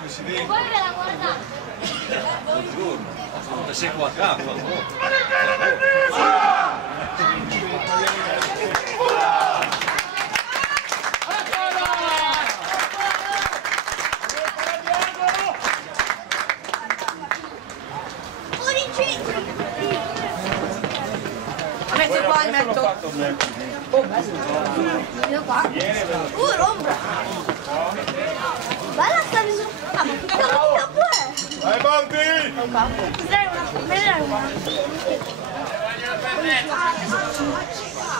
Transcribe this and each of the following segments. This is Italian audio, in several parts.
Presidente. Poi ve la guardate. Buongiorno, sei qua a capo. Metto qua, metto. Io qua. L'ombra. Bella sta misura. Ah, ma che cavolo è? Vai Baldi! Dai una.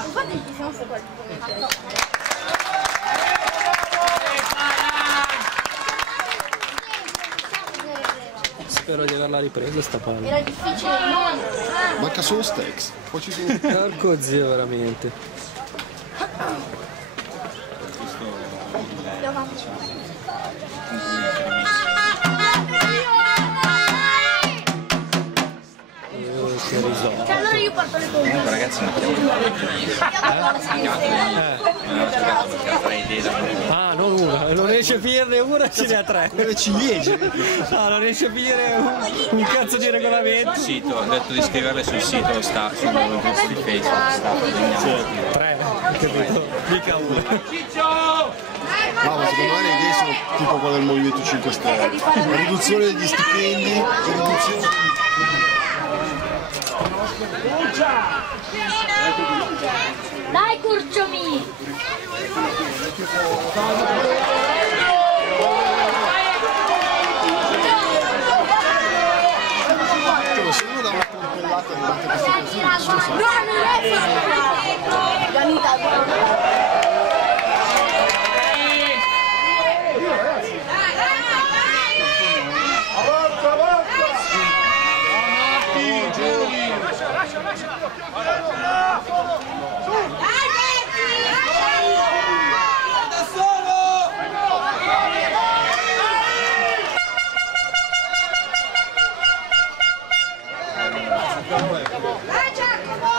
Infatti ci siamo su quel Spero di averla ripresa sta palla. era difficile. Manca solo Stex. Poi ci sono... Porco zio, veramente. Che risolto. Cioè, allora io porto le cose. Ragazzi, Ah, non una, non riesce a finirne una, ce ne ha tre. Le ciliegie. No, non riesce a finire un cazzo di regolamento. sito, ho detto di scriverle sul sito, sta sul post di Facebook, sta Tre, capito? Mica una. No, ma secondo me le idee sono tipo quelle del Movimento 5 Stelle. Riduzione degli stipendi, riduzione... Dai, curciomi! Se uno dà una coltellata durante questo così, No, non è Ganita. avanza, avanza! Avanti, Giuli! Dai Giacomo!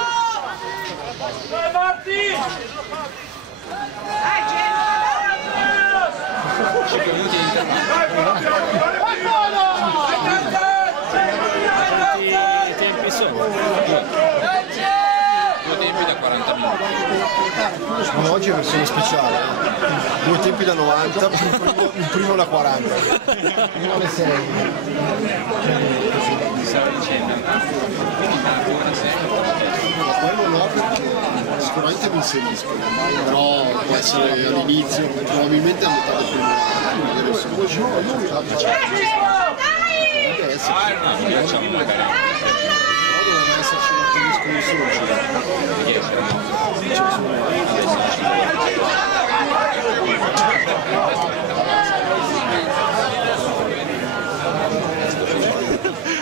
Dai Marti! Dai I tempi sono? due tempi da 40 minuti. Ma oggi è versione speciale. Due tempi da 90, un primo da 40. Uno alle 6. Stavo dicendo, Quello no, perché sicuramente mi inserisco, però può essere all'inizio, probabilmente a metà del primo anno, magari sono vicino, potrebbe esserci, però dovrebbe esserci un attimo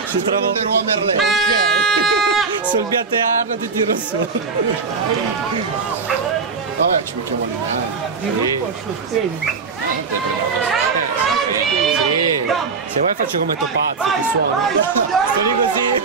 Si trova sul Beate Arno ti tiro su. vabbè, ci mettiamo lì. Sì. Se vuoi faccio come Topazzi, ti suono. Sto lì così.